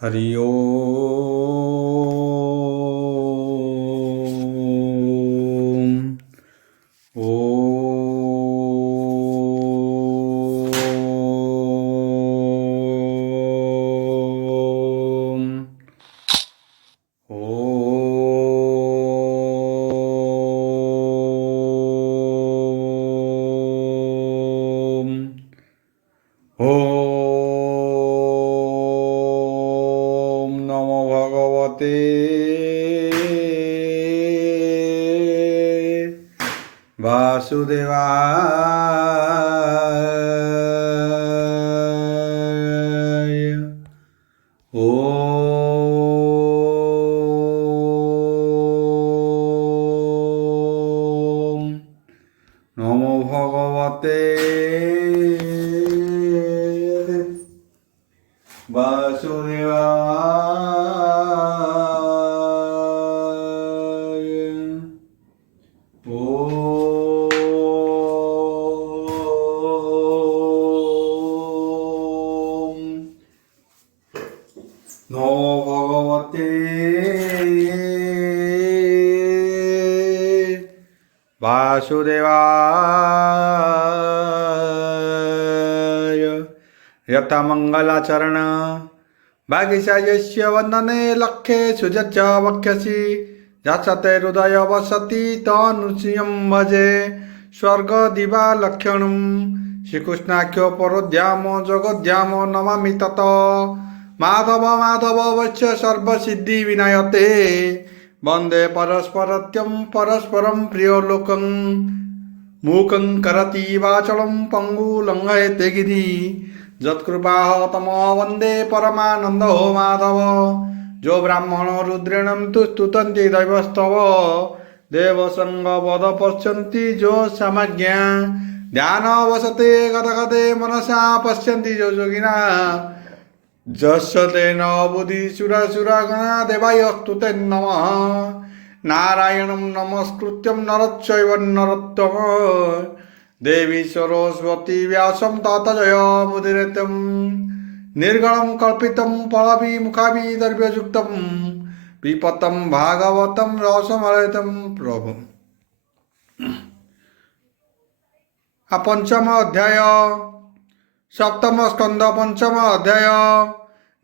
हरि ओम। ओम। ओम। ओम नमो भगवते वासुदेवाय। ओम नमो भगवते वासुदेवाय। ओम नमो भगवते वासुदेवाय। यथा मंगलाचरण भागिशायस्य वन्दने लक्ष्ये सुजच्च वक्ष्यसि याचते हृदय वसति तनुष्यं भजे स्वर्गदिवा लक्षणं श्रीकृष्णाख्यो परोद्याम जगद्याम नमामि तत् माधव माधव वश्य सर्वसिद्धि विनायते वन्दे परस्परत्यं परस्परं प्रियोलोकं मूकं करति वाचलं पङ्गुलङ्घयते गिरि जत्कृपाः तमो वन्दे परमानन्दो माधव जो ब्राह्मण रुद्रेण तु स्तुतन्ति दैवस्तव देवसङ्गवद पश्यन्ति जो समज्ञा ध्यानवसते गदगदे मनसा पश्यन्ति जो योगिना जस्य तेन बुद्धिसुरासुरगणा देवायस्तु ते नमः नारायणं नमस्कृत्यं नरश्चैव नरोत्तमं देवी सरस्वती व्यासं ततो जयमुदीरयेत् निर्गुणं कल्पितं फलविमुखाभिदर्भयुक्तं पिबतं भागवतं रसमयं प्रभु। पंचम अध्याय सप्तम स्कंद पंचम अध्याय।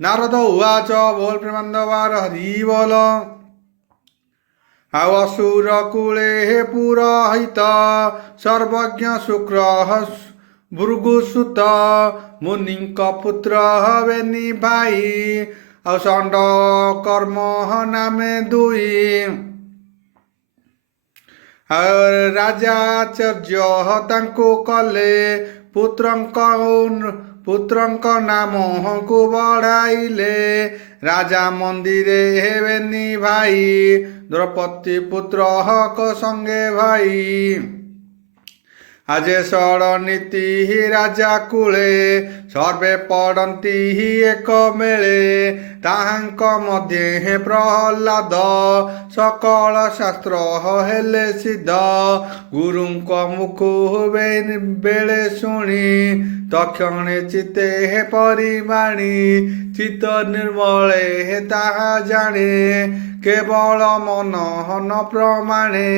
नारद उवाच बोल प्रेमानंदवार हरि बोल। असुरकुले पुरोहित सर्वज्ञ शुक्र भृगुसुत मुनिंक पुत्र हवेनी भाई असंड कर्म नामे दुई राजाचार्य तांको कले पुत्रंक नाम को बढ़ाइले राजा मंदिरे हेवेनी भाई द्रौपदी पुत्र हक संगे भाई आजेशर नीति राजा कूले सर्वे पढ़ती एक मेले ताहांक मध्य प्रहलाद सकल शास्त्र हेले सिद्ध गुरुंक मुख बेले शुणी तक्षणे चिते हे परिबाणी चित निर्मले हे ताहा जाने केवल मन हन प्रमाणे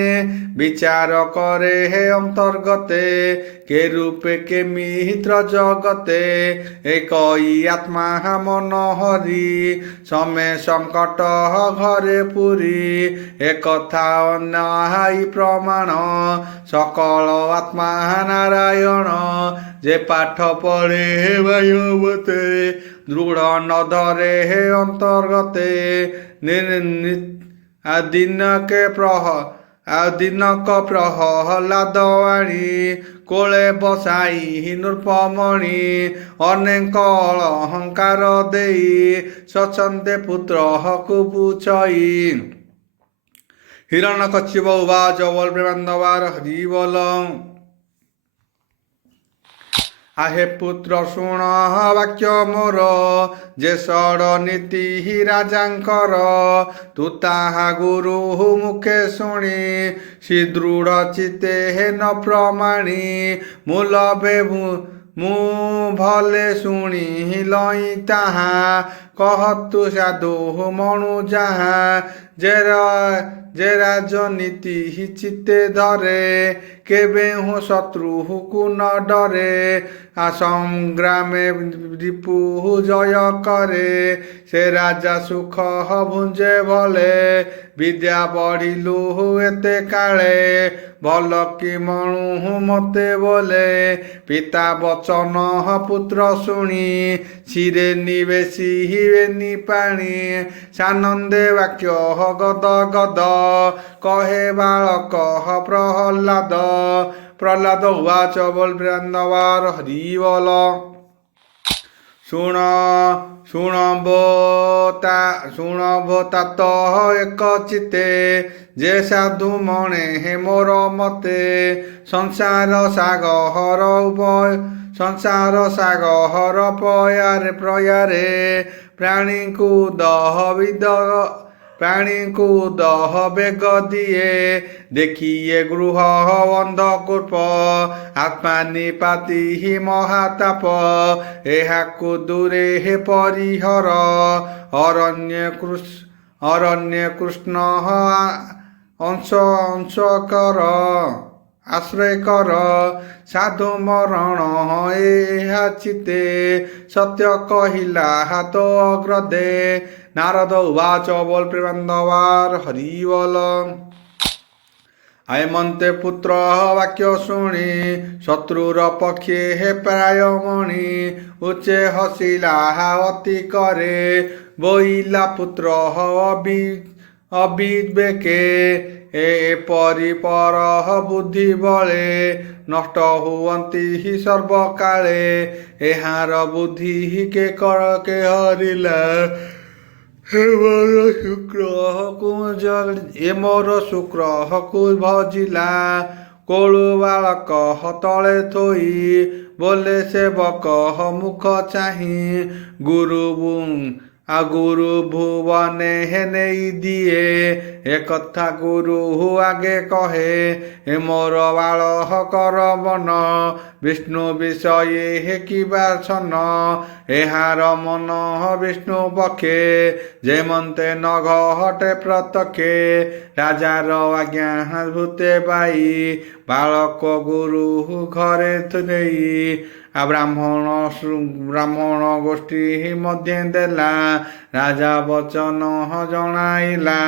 विचार करे हे अंतर्गते के रूपे के मित्र जगते एक आत्मा मन हरि समय संकट घरे पुरी एक नाई प्रमाण सकल आत्मा नारायण जे पाठ पढ़े हे भाइवते दृढ़ न धरे हे अंतर्गते दिनक प्रहलाद आणी कोले बसाई नृपमणि अनेक अहंकार देई सचंदे पुत्र हकु बुझई हिरण्यकश्यप उवाच बोल प्रेमानंदवार हरि बोल। आहे पुत्र शुण वाक्य मोर जे षड नीति राजांकर तू ताहा गुरु मुखे शुणी सुदृढ़ चिते हे न प्रमाणी मूल बेभू मु भले शुणी लई ताहा कहतु साधु मणु जहा जे राजनीति चित्ते धरे केबे हूँ शत्रु को न डरे संग्रामे रिपु जय करे से राजा सुख भुंजे भले विद्या बढ़िलु एते काले भल कि मणु मते बोले पिता वचन पुत्र शुणी शिरे निवेशी हिवेनी पाणी सानंदे वाक्य गद गद कहे बालक प्रहलाद प्रहलाद उवाच बोल वृंदवार हरि बोल शुणबो तात एक चिते जे साधु मणे हे मोर मते संसार सागर पयारे प्रयारे प्राणी को दह बेग दिए देखिए गृह अंधकूप आत्मा निपाति ही महाताप एहाकु दूरे हे परिहर अरण्य कृष्ण अंश कर आश्रय कर साधु मरण एहा चिते सत्य कहिला हाथ अग्रदे नारद उवाच बोल प्रेमानंदवार हरि बोल आयमन्ते पुत्र वाक्य शुणी शत्रुर पक्षे हे प्राय मणि उच्चे हसिला अति करे बोइला पुत्र अविवेके एपरि पर बुद्धि बले नष्ट हुअन्ति सर्वकाले एहार बुद्धि के कर के हरिला मोर शुक्र को भजिला कोलु बालक तले थोई बोले सेवक मुख चाही गुरु भुवने हेने दिए एक कथा गुरु आगे कहे हे मोर बालकर मन विष्णु विषय हे किबासन एहार मन विष्णु पक्षे जेमन्ते नघ हटे प्रत्यक्षे राजार आज्ञा भूते पाई बालक गुरु घरे थुनेई ब्राह्मण गोष्ठी मध्य देला राजा वचन जनाइला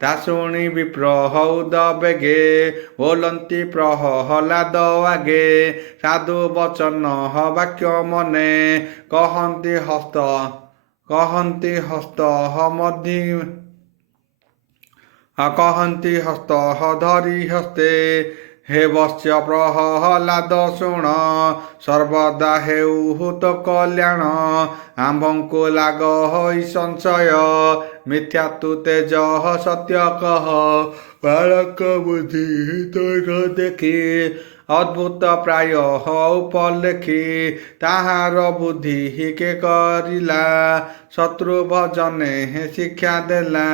ता शुणी विप्र हौद बेगे बोलंती प्रहलाद आगे साधु वचन वाक्य मने कहन्ति हस्त धरी हस्ते हे वश्य प्रहलाद शुण सर्वदा हेउ तो कल्याण आम्भंकु लाग हई संशय मिथ्या तु तेज सत्य कह बालक बुद्धि तोर देखी अद्भुत प्राय उपलेखी ताहार बुद्धि के करिला शत्रु भजने शिक्षा देला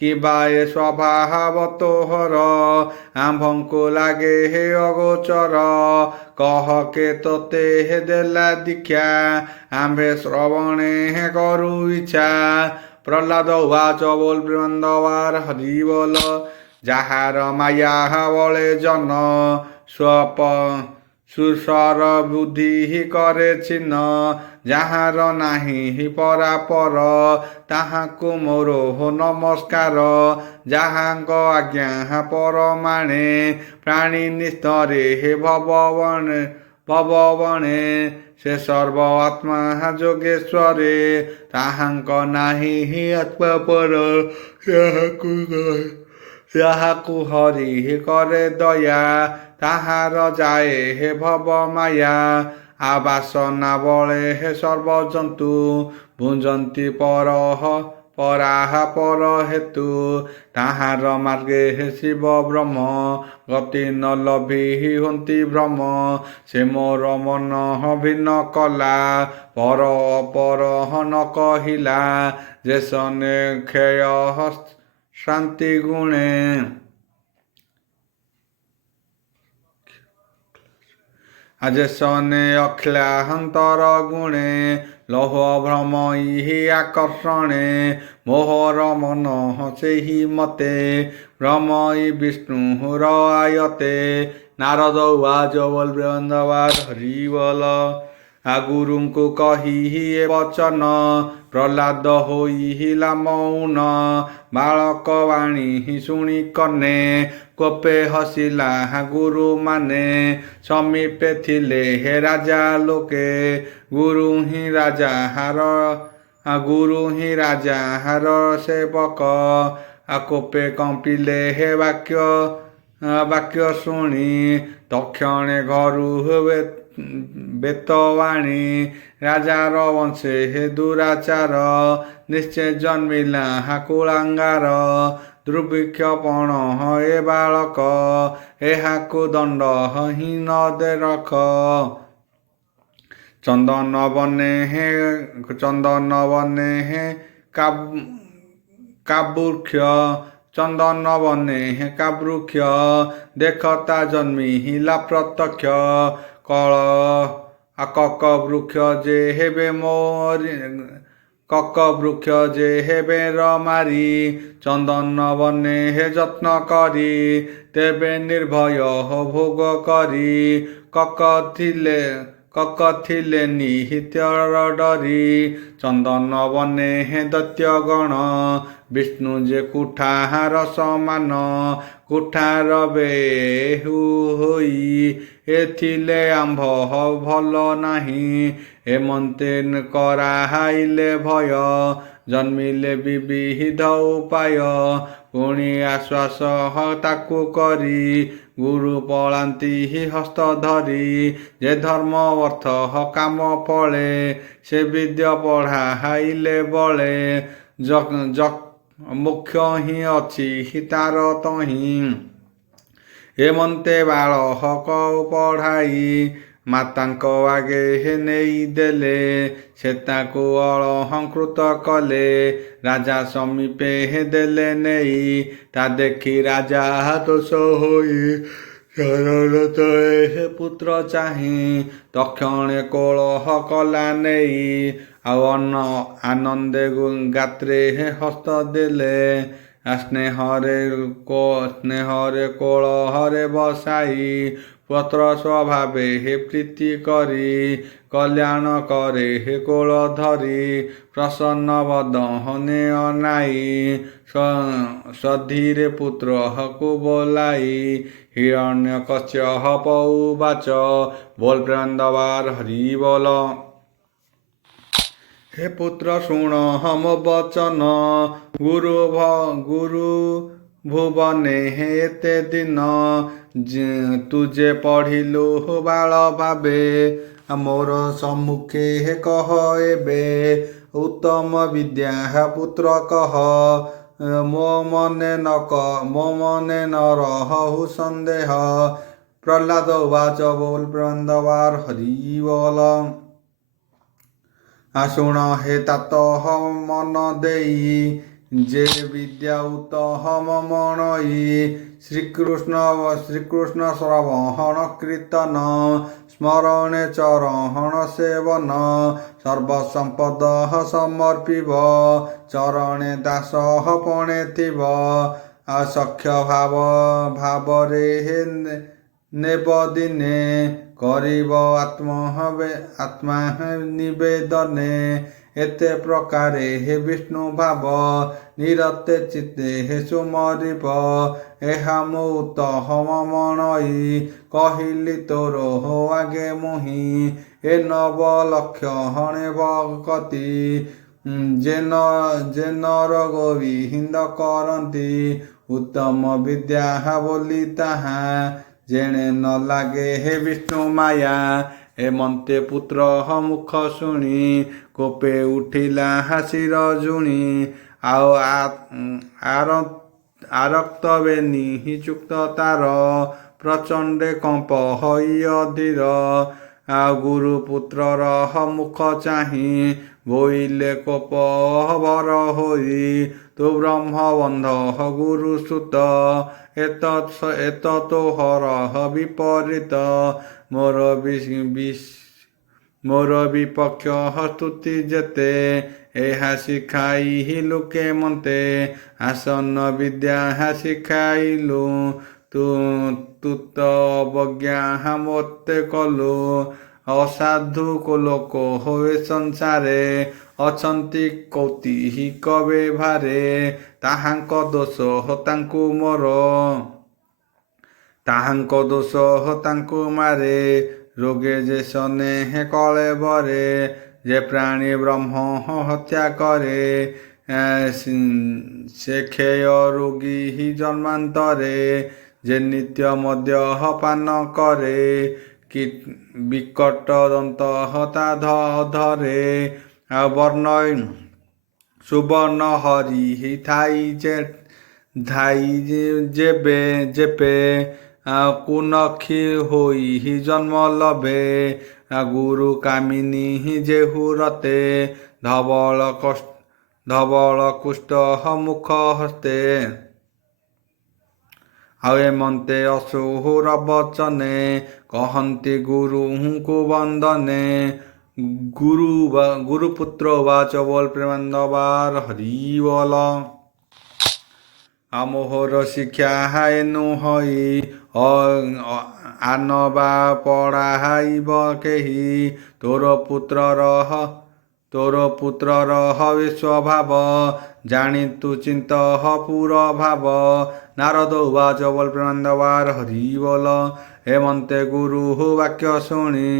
कि बाए स्वभाव तोहर आम्भंकु लागे हे अगोचर कह के तोते हे देला दीक्षा आम्भे श्रवणे हे करु इच्छा प्रहलाद उवाच बोल प्रेमानंदवार हरि बोल जाहार माया बले जन स्वप सुसर बुद्धि करे चिन्ह ଯାହାର ନାହିଁ ପରାପର ତାହାକୁ ମୋର ନମସ୍କାର। ଯାହାଙ୍କ ଆଜ୍ଞା ପରମାଣେ ପ୍ରାଣୀ ନିସ୍ତରେ ହେ ଭବବଣେ ସେ ସର୍ବ ଆତ୍ମା ଯୋଗେଶ୍ୱରେ। ତାହାଙ୍କ ନାହିଁ ଆତ୍ମାପର ଯାହାକୁ ହରି କରେ ଦୟା। ତାହାର ଯାଏ ହେ ଭବ ମାୟା ଆବାସନା ବଳେ ହେ ସର୍ବଜନ୍ତୁ। ଭୁଞ୍ଜନ୍ତି ପର ହେତୁ ତାହାର ମାର୍ଗେ ହେ ଶିବ ବ୍ରହ୍ମ ଗତି ନ ଲଭି ହୁଅନ୍ତି ଭ୍ରମ ସେ ମୋର ମନ ଭିନ୍ନ କଲା ପର ଅପର ନ କହିଲା ଯେ ସନେ କ୍ଷୟ ଶାନ୍ତି ଗୁଣେ ଆଜେସନେ ଅଖିଳାନ୍ତର ଗୁଣେ ଲୌହ ଭ୍ରମ ଇହି ଆକର୍ଷଣେ ମୋହର ମନ ସେହି ମତେ ଭ୍ରମ ଇ ବିଷ୍ଣୁର ଆୟତେ ନାରଦ ଉବାଚ ବଲବୃନ୍ଦବାର ହରିବଲ ଗୁରୁଙ୍କୁ କହି ଏ ବଚନ ପ୍ରହ୍ଲାଦ ହୋଇଲା ମୌନ ବାଳକ ବାଣୀ ଶୁଣି କନେ କୋପେ ହସିଲା ଗୁରୁ ମାନେ ସମୀପେ ଥିଲେ ହେ ରାଜା ଲୋକେ ଗୁରୁ ହିଁ ରାଜା ହାର ସେବକ କୋପେ କମ୍ପିଲେ ହେ ବାକ୍ୟ ଶୁଣି ତକ୍ଷଣେ ଘରୁ ବେତବାଣୀ ରାଜାର ବଂଶେ ହେ ଦୁରାଚାର ନିଶ୍ଚୟ ଜନ୍ମିଲା କୁଳାଙ୍ଗାର ଦୁର୍ଭିକ୍ଷ ପଣ ଏ ବାଳକ ଏହାକୁ ଦଣ୍ଡ ହୀନ ଦେ ରଖ ଚନ୍ଦନ ବନେ ହେ କାବୃକ୍ଷ ଚନ୍ଦନ ବନେ ହେ କାବୃକ୍ଷ ଦେଖତା ଜନ୍ମିଲା ପ୍ରତ୍ୟକ୍ଷ କକ ବୃକ୍ଷ ଯେ ହେବେ ମାରି ଚନ୍ଦନ ବନେ ହେ ଯତ୍ନ କରି ତେବେ ନିର୍ଭୟ ଭୋଗ କରି କକ ଥିଲେ ନିହିତର ଡରି ଚନ୍ଦନ ବନେ ହେ ଦୈତ୍ୟ ଗଣ ବିଷ୍ଣୁ ଯେ କୁଠାର ସମାନ କୁଠାର ବେହୁ ହୋଇ ଏଥିଲେ ଆମ୍ଭ ଭଲ ନାହିଁ ଏମନ୍ତେ କରାହାଇଲେ ଭୟ ଜନ୍ମିଲେ ବିବିଧ ଉପାୟ ପୁଣି ଆଶ୍ୱାସ ତାକୁ କରି ଗୁରୁ ପଳାନ୍ତି ହସ୍ତ ଧରି ଯେ ଧର୍ମ ଅର୍ଥ କାମ ଫଳେ ସେ ବିଦ୍ୟା ପଢ଼ାଇଲେ ବଳେ ମୁଖ୍ୟ ହିଁ ଅଛି ତାର ତହିଁ ଏମନ୍ତେ ବାଳକ ପଢ଼ାଇ ମାତାଙ୍କ ଆଗେ ନେଇ ଦେଲେ ସେ ତାକୁ ଅଳଙ୍କୃତ କଲେ ରାଜା ସମୀପେ ଦେଲେ ନେଇ ତା ଦେଖି ରାଜା ଦୋଷ ହୋଇ ଚରଣ ତଳେ ପୁତ୍ର ଚାହିଁ ତକ୍ଷଣେ କୋଳହ କଲା ନେଇ ଆଉ ଆନନ୍ଦେ ଗାତ୍ରେ ହସ୍ତ ଦେଲେ ସ୍ନେହରେ କୋଳହରେ ବସାଇ ପତ୍ର ସ୍ୱଭାବେ ପ୍ରୀତି କରି କଲ୍ୟାଣ କରେ କୋଳ ଧରି ପ୍ରସନ୍ନ ବଦନେ ଅନାଇ ସଧୀରେ ପୁତ୍ରକୁ ବୋଲାଇ ହିରଣ୍ୟ କଶ୍ୟପ ଉବାଚ ବୋଲ ପ୍ରେମନ୍ଦବାର ହରି ବୋଲ हे पुत्र शुण हम बचन गुरु भुवने एते दिन तुझे पढ़िलु बाल भावे मोर सम्मुखे कह एबे उत्तम विद्या पुत्र कह मो मने न रहु संदेह प्रहलाद उवाच बोल वृंदवार हरि बोल शुण हे तात मन देई जे विद्या उत्तम मणई श्रीकृष्ण श्रवण कीर्तन स्मरणे चरण सेवन सर्वसंपद समर्पिब चरणे दास पणे थिब सख्य भावरे नेब दिने करिब आत्मा निवेदने एते प्रकारे हे विष्णु भाव निरते चित्ते हे सुमरिब एहा उत्तम मणई कहिली तोर हो आगे मुहि ए नव लक्ष्य हणे भगति जे नर गोविंद करती उत्तम विद्या बोली ताहा जेणे न लागे हे विष्णु माया एमन्ते पुत्र मुख शुणी कोपे उठिला हासिर जुणी ଆଉ ଆରକ୍ତ ବେନି ଯୁକ୍ତ ତାର ପ୍ରଚଣ୍ଡେ କମ୍ପ ହୋଇ ଅଧୀର। ଆଉ ଗୁରୁପୁତ୍ରର ମୁଖ ଚାହିଁ ବୋଇଲେ କୋପ ବର ହୋଇ ତୁ ବ୍ରହ୍ମବନ୍ଧ ଗୁରୁସୁତ ଏତ ତୋହର ବିପରୀତ ମୋର ବିପକ୍ଷ ସ୍ତୁତି ଯେତେ ଏହା ଶିଖାଇ ଲୋକେ ମତେ ଆସନ ବିଦ୍ୟା ଶିଖାଇଲୁ ତୁ ତ ଅବଜ୍ଞା ମୋତେ କଲୁ ଅସାଧୁ ଲୋକ ହୋଏ ସଂସାରେ ଅଛନ୍ତି କୌତିକ ବ୍ୟବହାରେ ତାହାଙ୍କ ଦୋଷ ତାଙ୍କୁ ମାରେ ରୋଗେ ଯେ ସନେ କଳେବରେ ଯେ ପ୍ରାଣୀ ବ୍ରହ୍ମ ହତ୍ୟା କରେ ସେ କ୍ଷୟ ରୋଗୀ ଜନ୍ମାନ୍ତରେ ଯେ ନିତ୍ୟ ମଦ୍ୟ ପାନ କରେ ବିକଟ ଦନ୍ତ ତା ଧରେ ଆଉ ବର୍ଣ୍ଣ ସୁବର୍ଣ୍ଣ ହରି ଥାଇ ଯେବେ କୁନକ୍ଷୀ ହୋଇ ଜନ୍ମ ଲଭେ ଗୁରୁ କାମିନୀ ଯେହୁ ରତେ ଧବଳ କୁଷ୍ଟ ମୁଖ ହସ୍ତେ ଆଉ ଏମନ୍ତେ ଅସୁର ବଚନେ କହନ୍ତି ଗୁରୁଙ୍କୁ ବନ୍ଦନେ ଗୁରୁପୁତ୍ର ବାଚ ବୋଲ ପ୍ରେମାନନ୍ଦବାର ହରି ବୋଲ ଆମୋହର ଶିକ୍ଷା ଏନୁ ହଇ ଆନବା ପଢ଼ାଇବ କେହି ତୋର ପୁତ୍ରର ବିଶ୍ୱଭାବ ଜାଣି ତୁ ଚିନ୍ତ ପୁର ଭାବ ନାରଦ ଉବାଚ ବୋଲ ପ୍ରେମାନନ୍ଦବାର ହରି ବୋଲ ହେମନ୍ତେ ଗୁରୁ ବାକ୍ୟ ଶୁଣି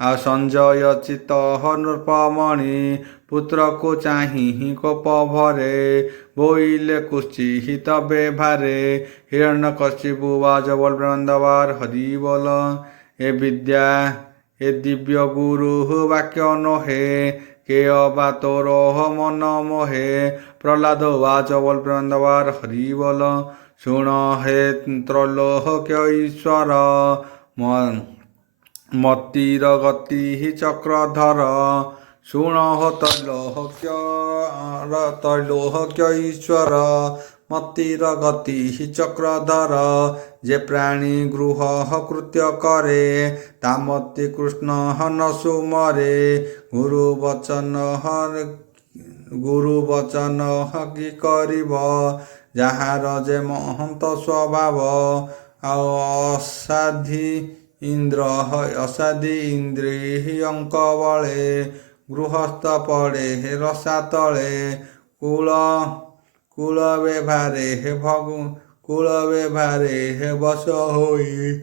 ଆଉ ସଞ୍ଜୟ ଚିତ ନୃପମଣି ପୁତ୍ରକୁ ଚାହିଁ କୋପ ଭରେ ବୋଇଲେ କୁଶ୍ଚିତ ବେଭାରେ ହିରଣ୍ୟକଶିପୁ ବାଚ ବୋଲ ପ୍ରେମାନନ୍ଦବାର ହରି ବୋଲ ଏ ବିଦ୍ୟା ଏ ଦିବ୍ୟ ଗୁରୁ ବାକ୍ୟ ନୋହେ କେ ଅବା ତୋର ମନ ମୋହେ ପ୍ରହ୍ଲାଦ ବାଚ ବୋଲ ପ୍ରେମାନନ୍ଦବାର ହରି ବୋଲ ଶୁଣ ହେ ତ୍ରୈଲୋକ୍ୟ ଈଶ୍ୱର ମତିର ଗତି ଚକ୍ରଧର ଶୁଣ ହୋ ତ୍ରୈଲୋକ୍ୟ ଈଶ୍ୱର ମତିର ଗତି ଚକ୍ରଧର ଯେ ପ୍ରାଣୀ ଗୃହ କୃତ୍ୟ କରେ ତାମତି କୃଷ୍ଣ ନ ସୁମରେ ଗୁରୁ ବଚନ କି କରିବ ଯାହାର ଯେ ମହନ୍ତ ସ୍ୱଭାବ ଆଉ ଅସାଧି ଇନ୍ଦ୍ରିୟଙ୍କ ବଳେ ଗୃହସ୍ଥ ପଡ଼େ ରସା ତଳେ କୁଳ ବ୍ୟବହାରେ ବଶ ହୋଇ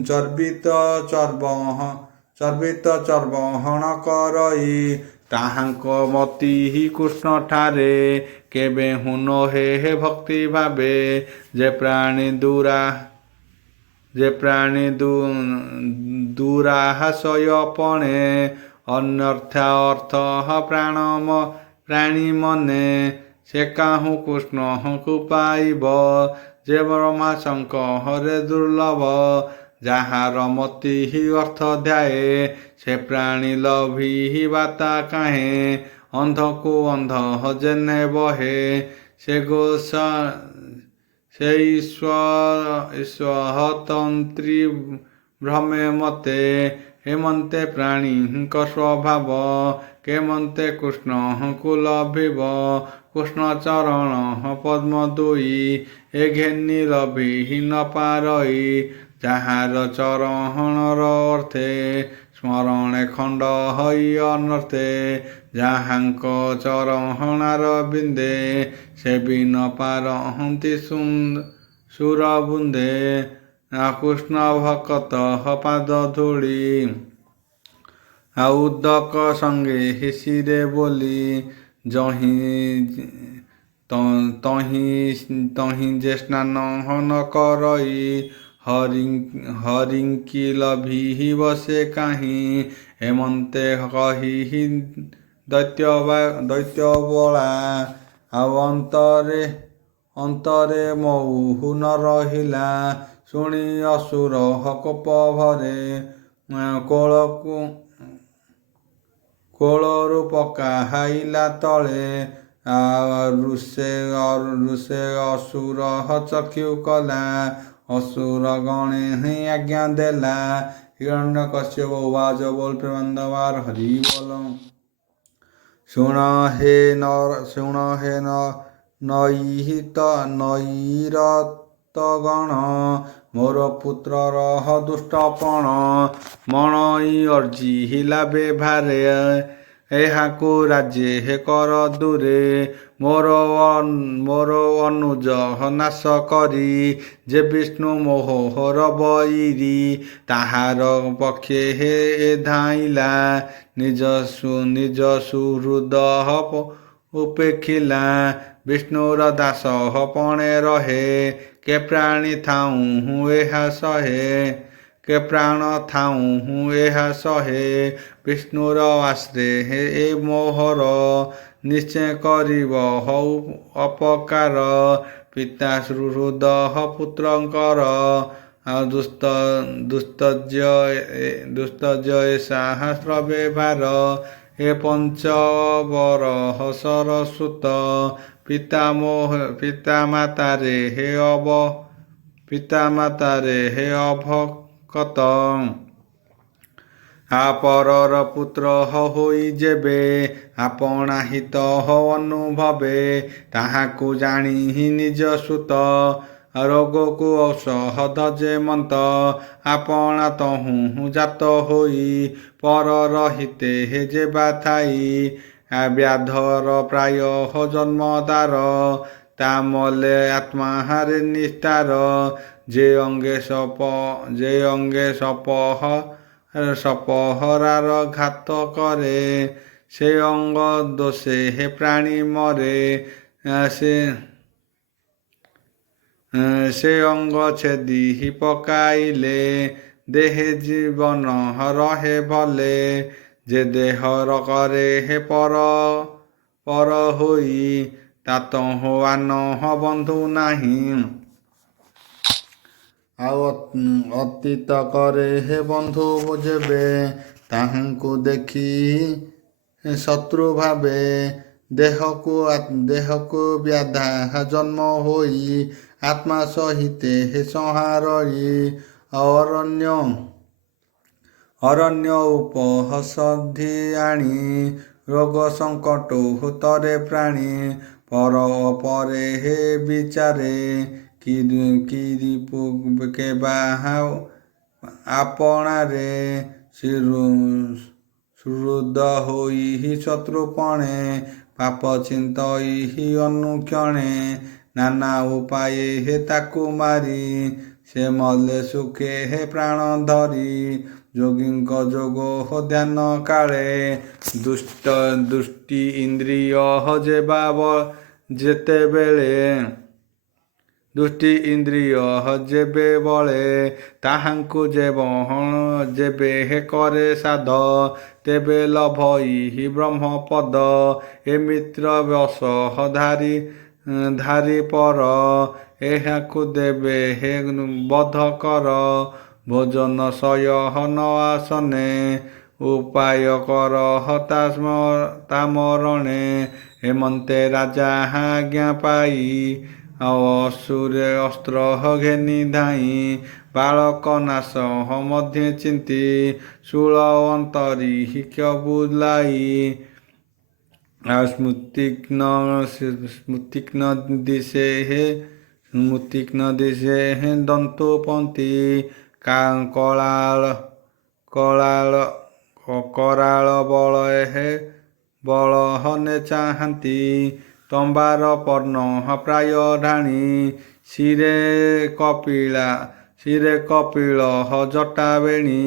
ଚର୍ବିତ ଚର୍ବହଣ କରଇ ତାହାଙ୍କ ମତି କୃଷ୍ଣ ଠାରେ କେବେ ହୁନ ହେ ଭକ୍ତି ଭାବେ ଯେ ପ୍ରାଣୀ ଦୁରାଶୟପଣେ ଅନର୍ଥା ଅର୍ଥ ପ୍ରାଣୀ ମନେ ସେ କାହୁଁ କୃଷ୍ଣଙ୍କୁ ପାଇବ ଯେ ବ୍ରହ୍ମା ଶଙ୍କରେ ଦୁର୍ଲଭ ଯାହାର ମତି ଅର୍ଥ ଧ୍ୟାଏ ସେ ପ୍ରାଣୀ ଲଭିବାତା କାହେଁ ଅନ୍ଧକୁ ଅନ୍ଧ ଯେନେ ବହେ ସେ ଈଶ୍ୱତନ୍ତ୍ରୀ ଭ୍ରମେ ମତେ ହେମନ୍ତେ ପ୍ରାଣୀଙ୍କ ସ୍ୱଭାବ କେମନ୍ତେ କୃଷ୍ଣଙ୍କୁ ଲଭିବ କୃଷ୍ଣ ଚରଣ ପଦ୍ମ ଦୁଇ ଏ ଘେନି ଲଭି ନ ପାରଇ ଯାହାର ଚରଣର ଅର୍ଥେ ସ୍ମରଣେ ଖଣ୍ଡ ହଇ ଅନର୍ଥେ ଯାହାଙ୍କ ଚରଣର ବିନ୍ଦେ ସେ ବିନ ପାରହନ୍ତି ସୁର ବୁନ୍ଦେ କୃଷ୍ଣ ଭକତ ପାଦ ଧୂଳି ଉଦକ ସଙ୍ଗେ ହିସିରେ ବୋଲି ତହିଁ ଯେ ସ୍ନାନ ନ କରଇ ହରିଙ୍କି ଲଭିବ ସେ କାହିଁ ହେମନ୍ତେ କହି ଦୈତ୍ୟ ବଳା ଆଉ ଅନ୍ତରେ ମହୁ ନ ରହିଲା। ଶୁଣି ଅସୁର କୋପ ଭରେ କୋଳରୁ ପକାଇଲା ତଳେ। ଋଷେ ଅସୁର ଚକ୍ଷୁ କଲା। ଅସୁର ଗଣେ ହିଁ ଆଜ୍ଞା ଦେଲା। ହିରଣ୍ୟକଶ୍ୟପ ଉବାଚ ବୋଲ ପ୍ରେମାନନ୍ଦବାର ହରି ବୋଲ। ଶୁଣ ହେ ନଇରତଗଣ ମୋର ପୁତ୍ରର ଦୁଷ୍ଟପଣ। ମଣଇ ଅର୍ଜିଲା ବେଭାରେ ଏହାକୁ ରାଜେ କର ଦୂରେ। ମୋର ଅନୁଜ ନାଶ କରି ଯେ ବିଷ୍ଣୁ ମୋହର ବୈରୀ। ତାହାର ପକ୍ଷେ ଏ ଧାଇଁଲା ନିଜ ସୁହୃଦ ଉପେକ୍ଷିଲା। ବିଷ୍ଣୁର ଦାସ ପଣେ ରହେ କେ ପ୍ରାଣୀ ଥାଉଁ ଏହା ସହେ। କେ ପ୍ରାଣ ଥାଉଁ ଏହା ସହେ। ବିଷ୍ଣୁର ଆଶ୍ରେ ଏ ମୋହର ନିଶ୍ଚୟ କରିବ ହଉ ଅପକାର। ପିତା ସୁହୃଦ ପୁତ୍ରଙ୍କର ଦୁସ୍ତର୍ଯ୍ୟ ସାହସ୍ର ବ୍ୟବହାର। ଏ ପଞ୍ଚବରହ ସରସ୍ୱତ ପିତାମାତାରେ ହେ ଅଭକତ। ଆପରର ପୁତ୍ର ହୋଇ ଯେବେ ଆପଣା ହିତ ଅନୁଭବେ। ତାହାକୁ ଜାଣି ନିଜ ସୁତ ରୋଗକୁ ଔଷଧ ଯେମନ୍ତ। ଆପଣା ତହୁଁ ଜାତ ହୋଇ ପରର ହିତେ ଯେବା ଥାଇ। ବ୍ୟାଧର ପ୍ରାୟ ଜନ୍ମ ତାର ତା ମଲେ ଆତ୍ମାରେ ନିସ୍ତାର। ଯେ ଅଙ୍ଗେ ସପହରାର ଘାତ କରେ ସେ ଅଙ୍ଗ ଦୋଷେ ପ୍ରାଣୀ ମରେ। ସେ ଅଙ୍ଗ ଛେଦି ପକାଇଲେ ଦେହେ ଜୀବନ ରହେ ଭଲେ। ଯେ ଦେହର କରେ ପର ହୋଇ ତାତଃ ଆନ ବନ୍ଧୁ ନାହିଁ। ଆଉ ଅତୀତ କରେ ବନ୍ଧୁ ଯେବେ ତାହାଙ୍କୁ ଦେଖି ଶତ୍ରୁ ଭାବେ। ଦେହକୁ ବ୍ୟାଧା ଜନ୍ମ ହୋଇ ଆତ୍ମା ସହିତେ ସଂହାରଇ। ଅରଣ୍ୟ ଉପହସଧି ଆଣି ରୋଗ ସଙ୍କଟ ତରେ ପ୍ରାଣୀ। ପର ପରେ ବିଚାରେ କେବା ଆପଣାରେ। ସୁହୃଦ ହୋଇ ଶତ୍ରୁପଣେ ପାପ ଚିନ୍ତଇ ଅନୁକ୍ଷଣେ। ନାନା ଉପାୟେ ତାକୁ ମାରି ସେ ମଲେ ସୁଖେ ପ୍ରାଣ ଧରି। ଯୋଗୀଙ୍କ ଯୋଗ ଧ୍ୟାନ କାଳେ ଦୃଷ୍ଟି ଇନ୍ଦ୍ରିୟ ଯେବେ ବଳେ। ତାହାଙ୍କୁ ଯେବେ କରେ ସାଧ ତେବେ ଲଭଇ ବ୍ରହ୍ମପଦ। ଏ ମିତ୍ର ବଶ ଧାରି ପର ଏହାକୁ ଦେବେ ବଧ କର। ଭୋଜନ ଶୟନ ଆସନେ ଉପାୟ କର ତା ମରଣେ। ହେମନ୍ତେ ରାଜା ଆଜ୍ଞା ପାଇ ଅସୁରେ ଅସ୍ତ୍ର ଘେନି ଧାଇଁ। ବାଳକ ନାଶ ମଧ୍ୟ ଚିନ୍ତି ଶୂଳ ଅନ୍ତରିକ୍ଷ ବୁଲାଇ। ସ୍ମୃତିଘ୍ନ ଦିଶେ ଦନ୍ତୁପନ୍ତି। କରାଳ ବଳହନେ ଚାହାନ୍ତି। ତମ୍ବାର ପର୍ଣ୍ଣ ପ୍ରାୟ ଢାଣି ଶିରେ କପିଳ ଜଟା ବେଣୀ।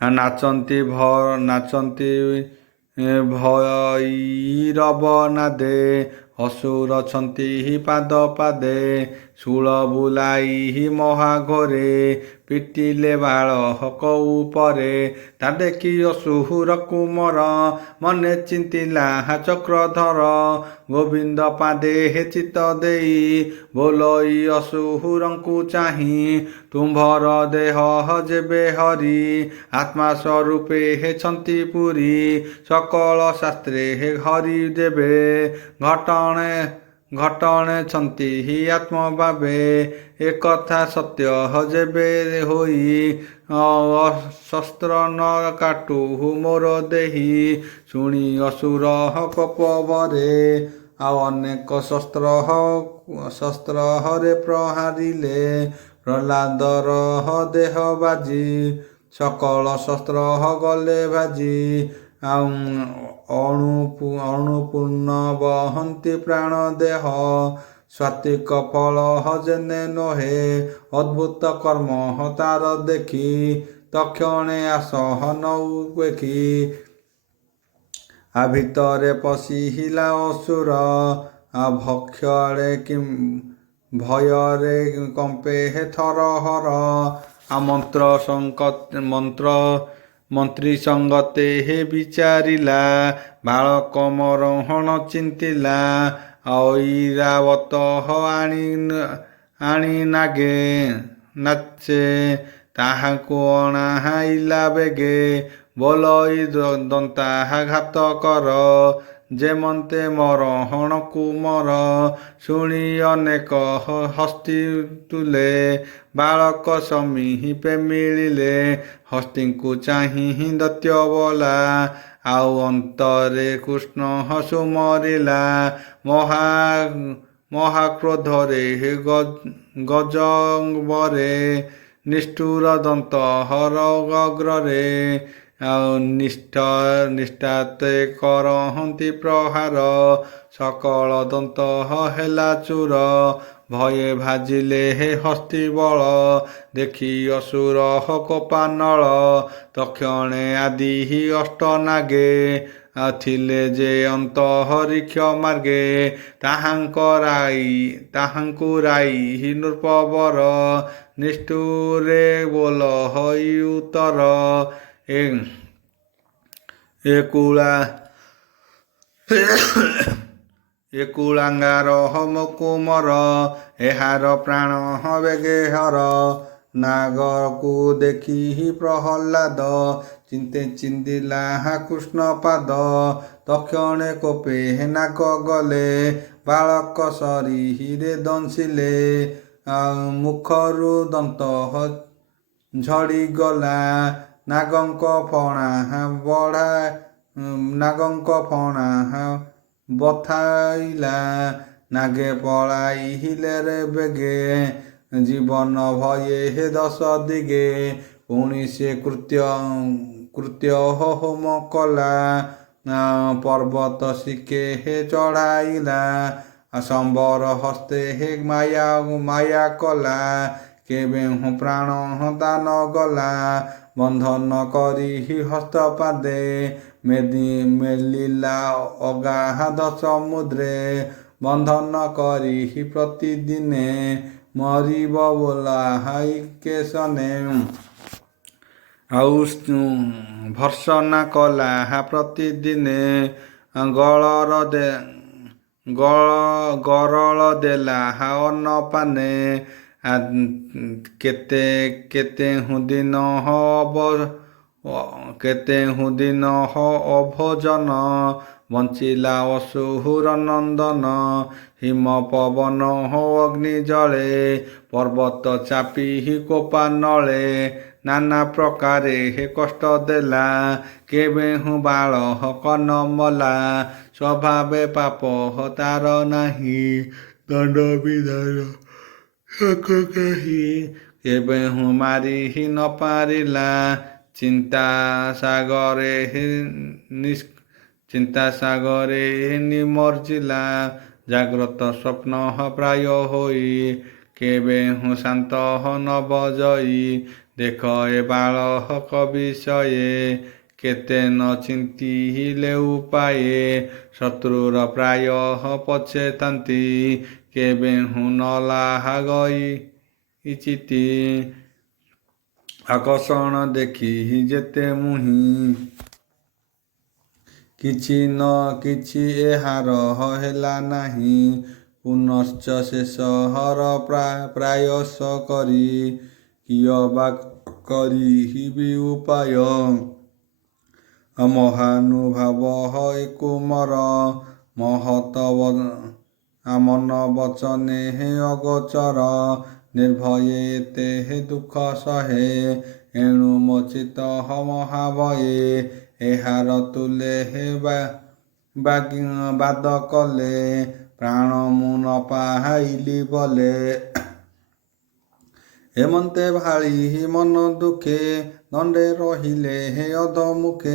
ନାଚନ୍ତି ଭୈରବ ନାଦେ ଅସୁର ଛନ୍ତି ପାଦେ। ଶୂଳ ବୁଲାଇ ମହାଘରେ ପିଟିଲେ ବାଳକ ଉପରେ। ତା ଦେଖି ଅସୁର କୁମର ମନେ ଚିନ୍ତିଲା ଚକ୍ରଧର। ଗୋବିନ୍ଦ ପାଦେ ଚିତ୍ତ ଦେଇ ବୋଲଇ ଅସୁରଙ୍କୁ ଚାହିଁ, ତୁମ୍ଭର ଦେହ ଯେବେ ହରି ଆତ୍ମା ସ୍ୱରୂପେ ଛନ୍ତି ପୁରୀ। ସକଳ ଶାସ୍ତ୍ରେ ହରି ଦେବେ ଘଟଣେ ଛନ୍ତି ଆତ୍ମଭାବେ। ଏକଥା ସତ୍ୟ ଯେବେ ହୋଇ ଶସ୍ତ୍ର ନ କାଟୁ ମୋର ଦେହି। ଶୁଣି ଅସୁର କୋପଭରେ ଆଉ ଅନେକ ଶସ୍ତ୍ରରେ ପ୍ରହାରିଲେ। ପ୍ରହ୍ଲାଦର ଦେହ ବାଜି ସକଳ ଶସ୍ତ୍ର ଗଲେ ଭାଜି। ଆଉ ଅଣୁପୂର୍ଣ୍ଣ ବହନ୍ତି ପ୍ରାଣ ଦେହ। ସ୍ୱାତିକ ଫଳ ଯେନେ ନୋହେ ଅଦ୍ଭୁତ କର୍ମ ତାର ଦେଖି। ତକ୍ଷଣେ ଆସହ ନଉ ଦେଖି ଆ ଭିତରେ ପଶିଲା ଅସୁର। ଭୟରେ କମ୍ପେ ଥରହର। ମନ୍ତ୍ରୀ ସଙ୍ଗତେ ବିଚାରିଲା ବାଳକ ମରହଣ ଚିନ୍ତିଲା। ଐରାବତ ଆଣି ନାଚେ ତାହାକୁ ଅଣାଇଲା ବେଗେ। ବୋଲଇ ଦନ୍ତା ଘାତ କର ଯେମନ୍ତେ ମରହଣ କୁମର। ଶୁଣି ଅନେକ ହସ୍ତି ତୁଲେ ବାଳକ ସମୀପେ ମିଳିଲେ। ହସ୍ତିଙ୍କୁ ଚାହିଁ ଦୈତ୍ୟ ବୋଲା ଆଉ ଅନ୍ତରେ କୃଷ୍ଣ ସୁମରିଲା। ମହାକ୍ରୋଧରେ ଗଜବରେ ନିଷ୍ଠୁର ଦନ୍ତ ଅଗ୍ରରେ। ଆଉ ନିଷ୍ଠାତେ କରହନ୍ତି ପ୍ରହାର ସକଳ ଦନ୍ତ ହେଲା ଚୂର। ଭୟେ ଭାଜିଲେ ହସ୍ତି ବଳ ଦେଖି ଅସୁର କୋପାନଳ। ତକ୍ଷଣେ ଆଦି ଅଷ୍ଟନାଗେ ଥିଲେ ଯେ ଅନ୍ତରିକ୍ଷ ମାର୍ଗେ। ତାହାଙ୍କୁ ରାଇ ନୃପବର ନିଷ୍ଠୁରେ ବୋଲ ହଇ ଉତ୍ତର। କୁଳାଙ୍ଗାର କୁମର ଏହାର ପ୍ରାଣ ବେଗେ ହର। ନାଗକୁ ଦେଖି ପ୍ରହ୍ଲାଦ ଚିନ୍ତିଲା କୃଷ୍ଣ ପାଦ। ତକ୍ଷଣେ କୋପେ ନାଗ ଗଲେ ବାଳକ ଶରୀରେ ଦଂଶିଲେ। ମୁଖରୁ ଦନ୍ତ ଝଡ଼ିଗଲା ନାଗଙ୍କ ଫଣା ବଥାଇଲା। ନାଗେ ପଳାଇଲେ ରେ ବେଗେ ଜୀବନ ଭୟେ ଦଶ ଦିଗେ। ପୁଣି ସେ କୃତ୍ୟ ହୋମ କଲା ପର୍ବତ ଶିକେ ଚଢ଼ାଇଲା। ସମ୍ବର ହସ୍ତେ ମାୟା କଲା କେବେହୁଁ ପ୍ରାଣ ଦାନ ଗଲା। ବନ୍ଧନ କରି ହସ୍ତ ପାଦେ ମେଲିଲା ଅଗାଧ ସମୁଦ୍ରେ। ବନ୍ଧନ କରି ପ୍ରତିଦିନେ ମରିବ ବୋଲା କେଶନେ। ଆଉ ଭର୍ସନା କଲା ପ୍ରତିଦିନେ ଗରଳ ଦେଲା ଅନ୍ନପାନେ। କେତେହୁଁ ଦିନ ଅଭୋଜନ ବଞ୍ଚିଲା ଅସୁର ନନ୍ଦନ। ହିମ ପବନ ଅଗ୍ନି ଜଳେ ପର୍ବତ ଚାପି କୋପାନଳେ। ନାନା ପ୍ରକାରେ କଷ୍ଟ ଦେଲା କେବେହୁଁ ବାଳକ ନ ମଲା। ସ୍ୱଭାବେ ପାପ ତାର ନାହିଁ ଦଣ୍ଡ ବିଧାନ ତାକୁ କେହି। କେବେହୁଁ ମାରି ନ ପାରିଲା ଚିନ୍ତା ସାଗରେ ନିମଜ୍ଜିଲା। ଜାଗ୍ରତ ସ୍ୱପ୍ନ ପ୍ରାୟ ହୋଇ କେବେହୁଁ ଶାନ୍ତ ନ ଭଜଇ। ଦେଖ ଏ ବାଳକ ବିଷୟେ କେତେ ନ ଚିନ୍ତିଲେ ଉପାଏ ଶତ୍ରୁର ପ୍ରାୟ ପଛେଥାନ୍ତି କେବେ ନ ଲାଗ ଚିତି ଆକର୍ଷଣ ଦେଖି ଯେତେ ମୁହିଁ କିଛି ନ କିଛି ଏହାର ହେଲା ନାହିଁ ପୁନଶ୍ଚ ଶେଷର ପ୍ରାୟସ କରି କିୟ ବା କରିବି ଉପାୟ ମହାନୁଭାବ ଏକୁମର ମହତ ଆମନ ବଚନେ ଅଗୋଚର ନିର୍ଭୟେ ଏତେ ଦୁଃଖ ସହେ ଏଣୁ ମୋଚିତ ମହାଭୟେ ଏହାର ତୁଲେ ବାଦ କଲେ ପ୍ରାଣ ମୁଁ ନ ପାଇଲି ବଲେ ହେମନ୍ତେ ଭାଳି ମନ ଦୁଃଖେ ଦଣ୍ଡେ ରହିଲେ ଅଧମୁଖେ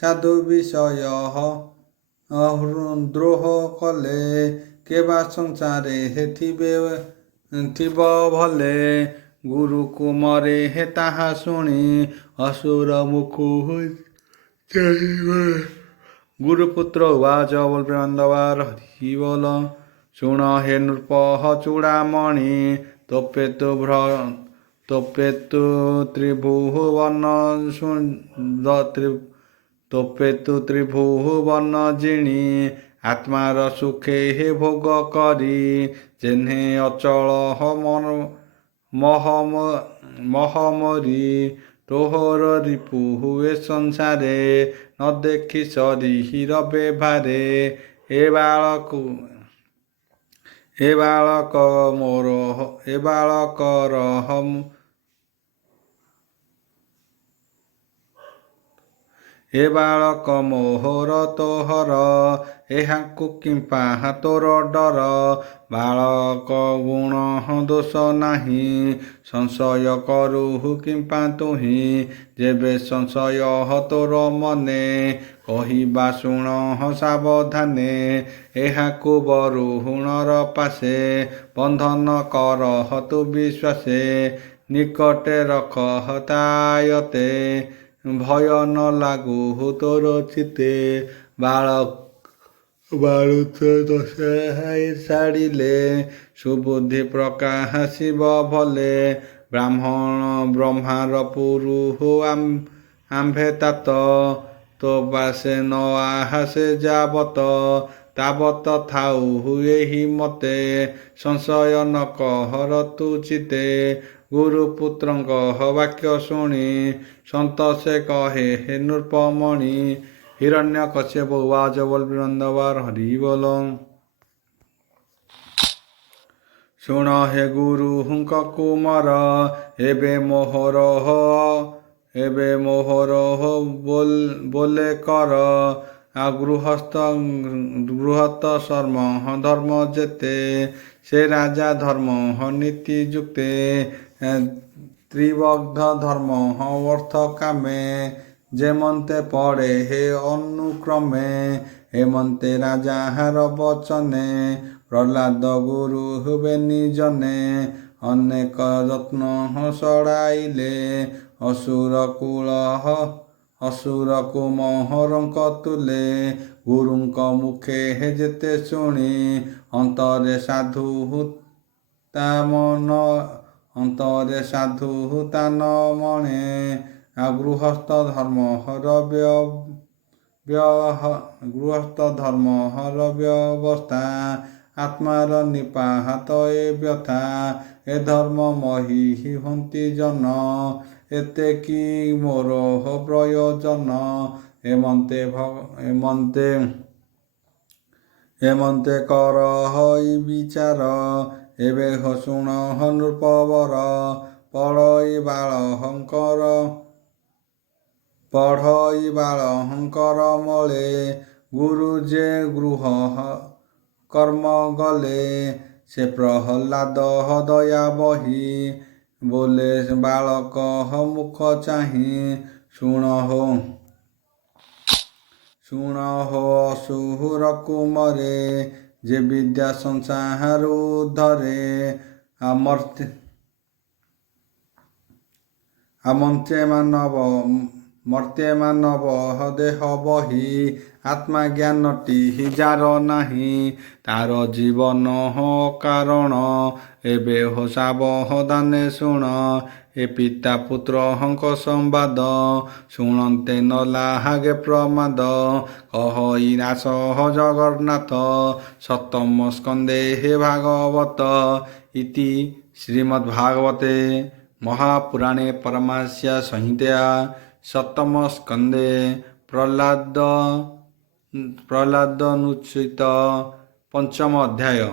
ସାଧୁ ବିଷୟ ଦ୍ରୋହ କଲେ କେବା ସଂସାରେ ଥିବ ଭଲେ ଗୁରୁ କୁମରେ ତାହା ଶୁଣି ଅସୁର ମୁଖ ଗୁରୁପୁତ୍ର ଉବାଚ ବଲପ୍ରନ୍ଦବାର ହରି ବୋଲ ଶୁଣ ହେ ନୃପ ଚୂଡ଼ାମଣି ତୋପେ ତୁ ତ୍ରିଭୁବନ ଜିଣି ଆତ୍ମାର ସୁଖେ ଭୋଗ କରି ଯେହ୍ନେ ଅଚଳ ମହମରି ତୋହର ରିପୁ ହୁଏ ସଂସାରେ ନ ଦେଖି ସରି ରବେ ଭାରେ ଏ ବାଳକ ମୋହର ତୋହର ଏହାକୁ କିମ୍ପା ତୋର ଡର ବାଳକ ଗୁଣ ଦୋଷ ନାହିଁ ସଂଶୟ କରୁ କିମ୍ପା ତୁହି ଯେବେ ସଂଶୟ ତୋର ମନେ କହିବା ଶୁଣ ସାବଧାନେ ଏହାକୁ ବରୁଣର ପାଶେ ବନ୍ଧନ କର ତୁ ବିଶ୍ୱାସେ ନିକଟେ ରଖ ତାୟତେ ଭୟ ନ ଲାଗୁ ତୋର ଚିତେ ବାଳୁତ ଦୋଷ ଛାଡ଼ିଲେ ସୁବୁଦ୍ଧି ପ୍ରକାଶିବ ଭଲେ ବ୍ରହ୍ମାର ପୁରୁ ଆମ୍ଭେ ତାତ ତୋ ପାଶେ ନ ଆହାସେ ଯାବତ ତାବତ ଥାଉ ଏହି ମତେ ସଂଶୟ ନ କର ତୁ ଚିତେ ଗୁରୁପୁତ୍ରଙ୍କ ବାକ୍ୟ ଶୁଣି ସନ୍ତୋଷେ କହେ ହେ ନୃପମଣି ହିରଣ୍ୟକଶ୍ୟପ ଉବାଚ ବଲପ୍ରନ୍ଦବାର ହରି ବୋଲ ଶୁଣ ହେ ଗୁରୁଙ୍କ କୁମର ଏବେ ମୋହର ବୋଲେ କର ଗୃହସ୍ଥ ଧର୍ମ ଯେତେ ସେ ରାଜା ଧର୍ମ ନୀତି ଯୁକ୍ତେ ତ୍ରିବଗ୍ଧ ଧର୍ମ ଅର୍ଥ କାମେ ଯେମନ୍ତେ ପଡ଼େ ହେ ଅନୁକ୍ରମେ ହେମନ୍ତେ ରାଜାର ବଚନେ ପ୍ରହ୍ଲାଦ ଗୁରୁ ହୁବେ ନିଜନେ ଅନେକ ଯତ୍ନ ସଡ଼ାଇଲେ ଅସୁର କୁମହରଙ୍କ ତୁଲେ ଗୁରୁଙ୍କ ମୁଖେ ଯେତେ ଶୁଣି ଅନ୍ତରେ ସାଧୁ ମଣେ ଗୃହସ୍ଥ ଧର୍ମର ବ୍ୟବସ୍ଥା ଆତ୍ମାର ନିପାତ ଏ ବ୍ୟଥା ଏ ଧର୍ମ ମହି ହୁଅନ୍ତି ଜନ ଏତେ କି ମୋର ପ୍ରୟୋଜନ ଏମନ୍ତେ କର ହଇ ବିଚାର ଏବେ ଶୁଣ ନୃପବର ପଢ଼ଇ ବାଳଙ୍କର ମଳେ ଗୁରୁ ଯେ ଗୃହ କର୍ମ ଗଲେ ସେ ପ୍ରହ୍ଲାଦ ଦୟା ବହି ବୋଲେ ବାଳକ ମୁଖ ଚାହିଁ ଶୁଣ ହୋ ଅସୁର କୁମରେ ଯେ ବିଦ୍ୟା ସଂସାର ଧରେ ଆମର୍ତ୍ତେ ମର୍ତ୍ତେ ମାନବ ଦେହ ବହି ଆତ୍ମା ଜ୍ଞାନଟି ଯାର ନାହିଁ ତାର ଜୀବନ କାରଣ ଏବେ ହୋ ସାବଧାନେ ଶୁଣ ଏ ପିତା ପୁତ୍ରଙ୍କ ସମ୍ବାଦ ଶୁଣନ୍ତେ ନ ଲାହାଗେ ପ୍ରମାଦ କହଇ ନାଶ ଜଗନ୍ନାଥ ସପ୍ତମ ସ୍କନ୍ଧେ ହେ ଭାଗବତ ଇତି ଶ୍ରୀମଦ୍ଭାଗବତେ ମହାପୁରାଣେ ପରମାସ୍ୟା ସଂହିତା ସପ୍ତମ ସ୍କନ୍ଧେ ପ୍ରହ୍ଲାଦନୁଚିତ ପଞ୍ଚମ ଅଧ୍ୟାୟ।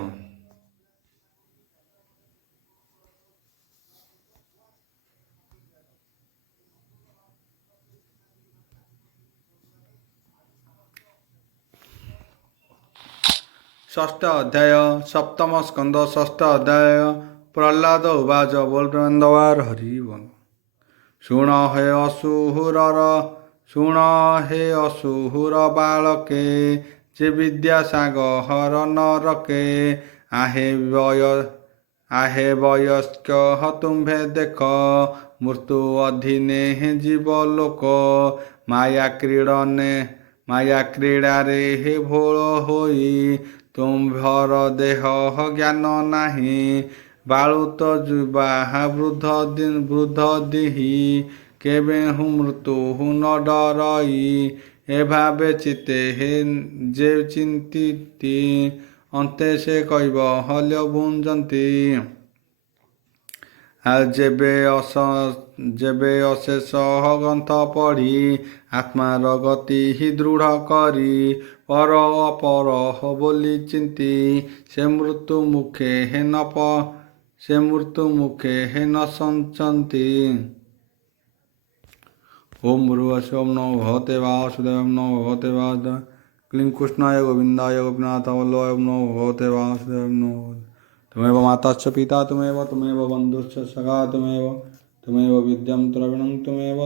ଷଷ୍ଠ ଅଧ୍ୟାୟ ସପ୍ତମ ସ୍କନ୍ଧ ଷଷ୍ଠ ଅଧ୍ୟାୟ ପ୍ରହ୍ଲାଦ ଉବାଚ ବୋଲବନ୍ଦବାର ହରିବଲ ଶୁଣ ହେ ଅସୁର ବାଳକେ ଯେ ବିଦ୍ୟାସାଗର ନରକେ आहे ବୟସ୍କ ତୁମ୍ଭେ ଦେଖ ମୃତ୍ୟୁ ଅଧୀନେ ଜୀବ ଲୋକ ମାୟା କ୍ରୀଡ଼ାରେ ହେ ଭୋଳ ହୋଇ ତୁମ୍ଭର ଦେହ ଜ୍ଞାନ ନାହିଁ ବାଳୁତ ଯୁବା ବୃଦ୍ଧ ଦିହି କେବେ ମୃତ୍ୟୁ ନ ଡରଇ ଏଭାବେ ଚିତେ ଯେ ଚିନ୍ତିତି ଅନ୍ତେ ସେ କହିବ ହଲ୍ୟ ଭୁଞ୍ଜନ୍ତି ଯେବେ ଅଶେଷ ଗ୍ରନ୍ଥ ପଢ଼ି ଆତ୍ମାର ଗତି ଦୃଢ଼ କରି ପର ଅପର ବୋଲି ଚିନ୍ତି ସେ ମୃତ୍ୟୁ ମୁଖେ ନ ସଞ୍ଚନ୍ତି। ओम भूर्भुवस्सुः ओम नमो भगवते वासुदेवाय ओम नमो भगवते वासुदेवाय क्लीं कृष्णाय गोविन्दाय गोपीनाथाय वल्लभाय ओम नमो भगवते वासुदेवाय ओम नमो त्वमेव माता च पिता त्वमेव बन्धुश्च सखा त्वमेव विद्यं द्रविणं त्वमेव